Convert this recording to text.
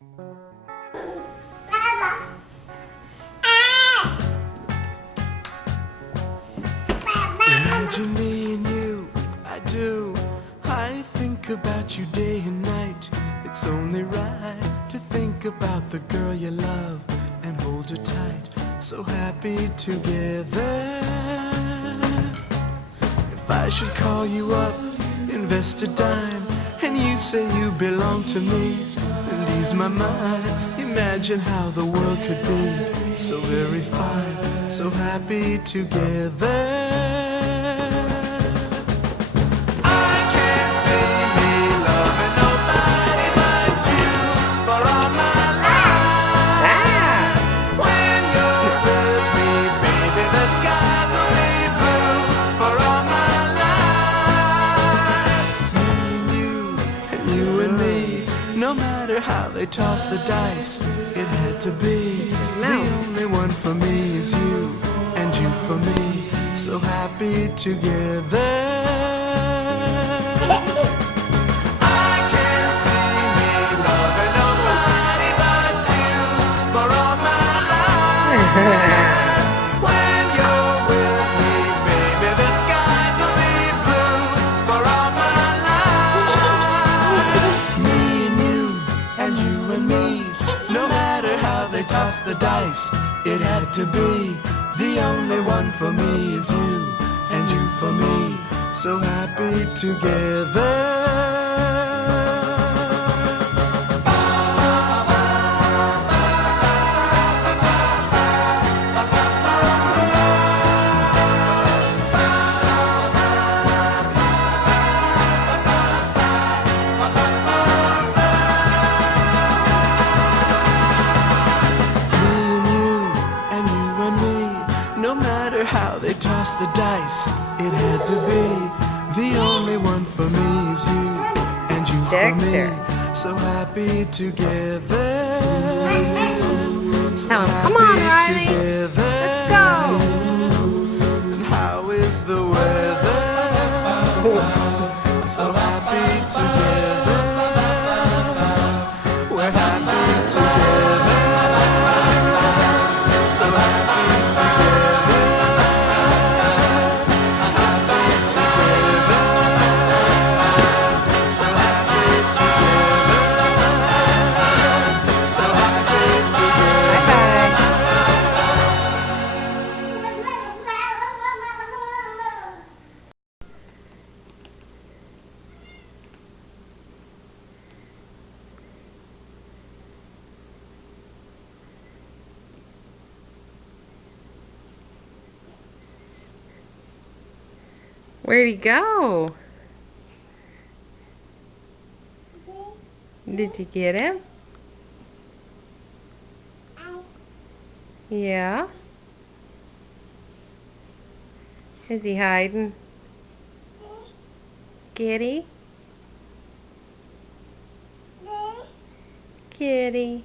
Imagine me and you, I do. I think about you day and night. It's only right to think about the girl you love and hold her tight. So happy together. If I should call you up, invest a dime, and you say you belong to me, and ease my mind. Imagine how the world could be so very fine, so happy together. No matter how they toss the dice, it had to be. The only one for me is you, and you for me, so happy together. I can't see me loving nobody but you for all my life. When you're with me, baby, the skies will be blue for all my life. Me and you, and you and me, no matter how they toss the dice, it had to be. The only one for me is you, and you for me, so happy together. No matter how they toss the dice, it had to be. The only one for me is you, and you for me, so happy together. Tell him, come on, Riley. Together. Let's go. And how is the weather? So happy together. We're happy together. So happy together. Where'd he go? Did you get him? Yeah? Is he hiding? Kitty? Kitty?